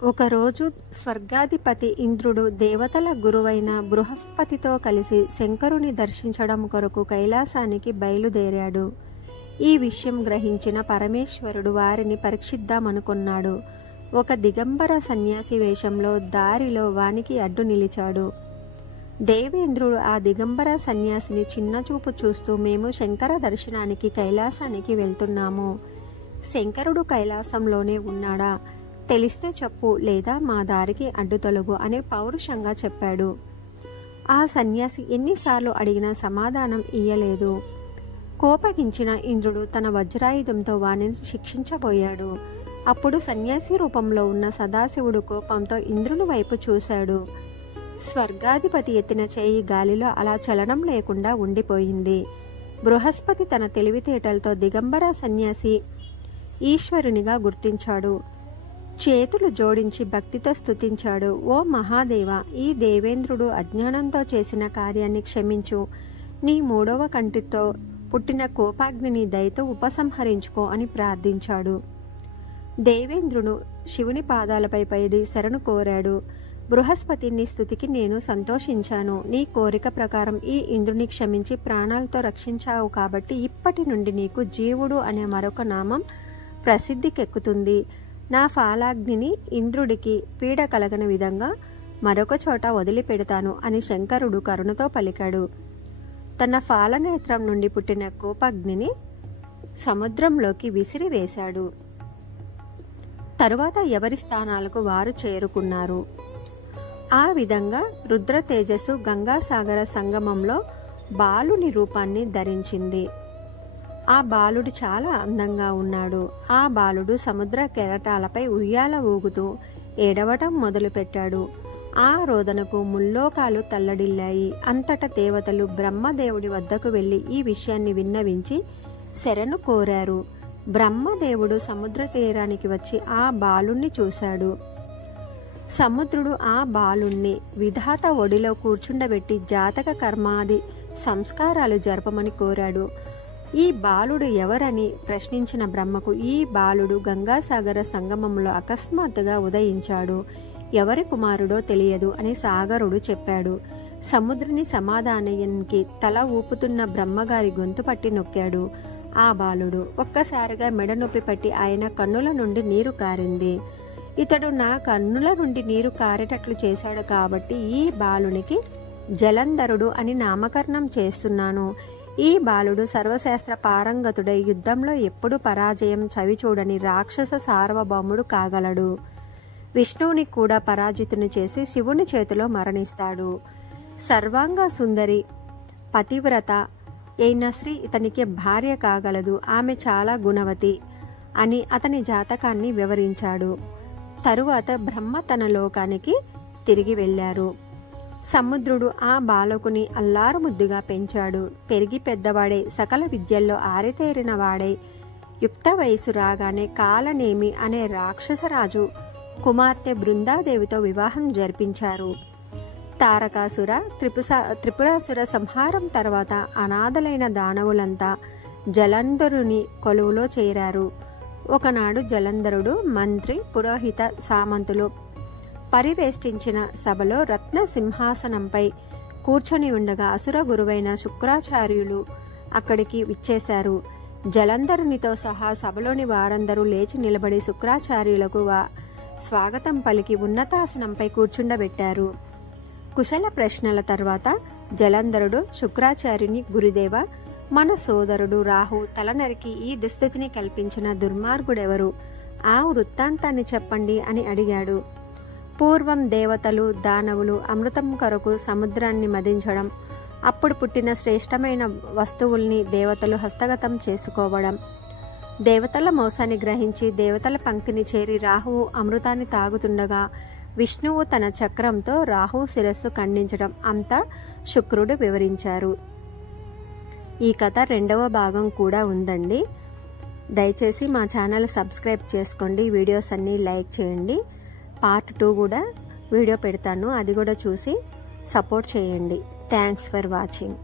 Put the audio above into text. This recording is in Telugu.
ఒకరోజు స్వర్గాధిపతి ఇంద్రుడు దేవతల గురువైన బృహస్పతితో కలిసి శంకరుని దర్శించడం కొరకు కైలాసానికి బయలుదేరాడు. ఈ విషయం గ్రహించిన పరమేశ్వరుడు వారిని పరీక్షిద్దామనుకున్నాడు. ఒక దిగంబర సన్యాసి వేషంలో దారిలో వానికి అడ్డు నిలిచాడు. దేవేంద్రుడు ఆ దిగంబర సన్యాసిని చిన్నచూపు చూస్తూ, మేము శంకర దర్శనానికి కైలాసానికి వెళ్తున్నాము. శంకరుడు కైలాసంలోనే ఉన్నాడా? తెలిస్తే చెప్పు, లేదా మా దారికి అడ్డు తొలగు అని పౌరుషంగా చెప్పాడు. ఆ సన్యాసి ఎన్నిసార్లు అడిగినా సమాధానం ఇయ్యలేదు. కోపగించిన ఇంద్రుడు తన వజ్రాయుధంతో వానిని శిక్షించబోయాడు. అప్పుడు సన్యాసి రూపంలో ఉన్న సదాశివుడు కోపంతో ఇంద్రుని వైపు చూశాడు. స్వర్గాధిపతి ఎత్తిన చేయి గాలిలో అలా చలనం లేకుండా ఉండిపోయింది. బృహస్పతి తన తెలివితేటలతో దిగంబర సన్యాసి ఈశ్వరునిగా గుర్తించాడు. చేతులు జోడించి భక్తితో స్తుతించాడు. ఓ మహాదేవ, ఈ దేవేంద్రుడు అజ్ఞానంతో చేసిన కార్యాన్ని క్షమించు. నీ 3వ కంటితో పుట్టిన కోపాగ్నిని దయతో ఉపసంహరించుకో అని ప్రార్థించాడు. దేవేంద్రుడు శివుని పాదాలపై పడి శరణు కోరాడు. బృహస్పతి, నీ స్తుతికి నేను సంతోషించాను. నీ కోరిక ప్రకారం ఈ ఇంద్రుని క్షమించి ప్రాణాలతో రక్షించావు కాబట్టి ఇప్పటి నుండి నీకు జీవుడు అనే మరొక నామం ప్రసిద్ధికెక్కుతుంది. నా ఫాలాగ్నిని ఇంద్రుడికి పీడ కలగని విధంగా మరొక చోట వదిలిపెడతాను అని శంకరుడు కరుణతో పలికాడు. తన ఫాలనేత్రం నుండి పుట్టిన కోపాగ్నిని సముద్రంలోకి విసిరివేశాడు. తరువాత ఎవరి స్థానాలకు వారు చేరుకున్నారు. ఆ విధంగా రుద్ర తేజస్సు గంగాసాగర సంగమంలో బాలుని రూపాన్ని ధరించింది. ఆ బాలుడు చాలా అందంగా ఉన్నాడు. ఆ బాలుడు సముద్ర కెరటాలపై ఉయ్యాల ఊగుతూ ఏడవటం మొదలుపెట్టాడు. ఆ రోదనకు ముల్లోకాలు తల్లడిల్లాయి. అంతటా దేవతలు బ్రహ్మదేవుడి వద్దకు వెళ్ళి ఈ విషయాన్ని విన్నవించి శరణు కోరారు. బ్రహ్మదేవుడు సముద్ర తీరానికి వచ్చి ఆ బాలుణ్ణి చూశాడు. సముద్రుడు ఆ బాలుణ్ణి విధాత ఒడిలో కూర్చుండబెట్టి జాతక కర్మాది సంస్కారాలు జరపమని కోరాడు. ఈ బాలుడు ఎవరని ప్రశ్నించిన బ్రహ్మకు ఈ బాలుడు గంగాసాగర సంగమంలో అకస్మాత్తుగా ఉదయించాడు. ఎవరి కుమారుడో తెలియదు అని సాగరుడు చెప్పాడు. సముద్రుని సమాధానానికి తల ఊపుతున్న బ్రహ్మగారి గొంతు పట్టి నొక్కాడు. ఆ బాలుడు ఒక్కసారిగా మెడ నొప్పి పట్టి ఆయన కన్నుల నుండి నీరు కారింది. ఇతడు నా కన్నుల నుండి నీరు కారేటట్లు చేశాడు కాబట్టి ఈ బాలునికి జలంధరుడు అని నామకరణం చేస్తున్నాను. ఈ బాలుడు సర్వశాస్త్ర పారంగతుడై యుద్ధంలో ఎప్పుడు పరాజయం చవిచూడని రాక్షస సార్వభౌముడు కాగలడు. విష్ణువుని కూడా పరాజితుని చేసి శివుని చేతిలో మరణిస్తాడు. సర్వాంగ సుందరి పతివ్రత అయిన స్త్రీ ఇతనికి భార్య కాగలదు. ఆమె చాలా గుణవతి అని అతని జాతకాన్ని వివరించాడు. తరువాత బ్రహ్మ తన లోకానికి తిరిగి వెళ్ళారు. సముద్రుడు ఆ బాలకుని అల్లారు ముద్దుగా పెంచాడు. పెరిగి పెద్దవాడై సకల విద్యల్లో ఆరితేరిన వాడై యుక్త వయసు రాగానే కాలనేమి అనే రాక్షసరాజు కుమార్తె బృందాదేవితో వివాహం జరిపించారు. తారకాసుర త్రిపురాసుర సంహారం తర్వాత అనాథలైన దానవులంతా జలంధరుని కొలువులో చేరారు. ఒకనాడు జలంధరుడు మంత్రి, పురోహిత, సామంతులు పరివేష్టించిన సభలో రత్న సింహాసనంపై కూర్చొని ఉండగా అసుర గురువైన శుక్రాచార్యులు అక్కడికి విచ్చేశారు. జలంధరునితో సహా సభలోని వారందరూ లేచి నిలబడి శుక్రాచార్యులకు స్వాగతం పలికి ఉన్నతాసనంపై కూర్చుండబెట్టారు. కుశల ప్రశ్నల తర్వాత జలంధరుడు శుక్రాచార్యుని, గురుదేవ, మన సోదరుడు రాహు తలనరికి ఈ దుస్థితిని కల్పించిన దుర్మార్గుడెవరు? ఆ వృత్తాంతాన్ని చెప్పండి అని అడిగాడు. పూర్వం దేవతలు, దానవులు అమృతం కొరకు సముద్రాన్ని మదించడం, అప్పుడు పుట్టిన శ్రేష్టమైన వస్తువుల్ని దేవతలు హస్తగతం చేసుకోవడం, దేవతల మోసాన్ని గ్రహించి దేవతల పంక్తిని చేరి రాహువు అమృతాన్ని తాగుతుండగా విష్ణువు తన చక్రంతో రాహువు శిరస్సు ఖండించడం అంతా శుక్రుడు వివరించారు. ఈ కథ 2వ భాగం కూడా ఉందండి. దయచేసి మా ఛానల్ సబ్స్క్రైబ్ చేసుకోండి. వీడియోస్ అన్నీ లైక్ చేయండి. పార్ట్ 2 కూడా వీడియో పెడతాను, అది కూడా చూసి సపోర్ట్ చేయండి. Thanks for watching.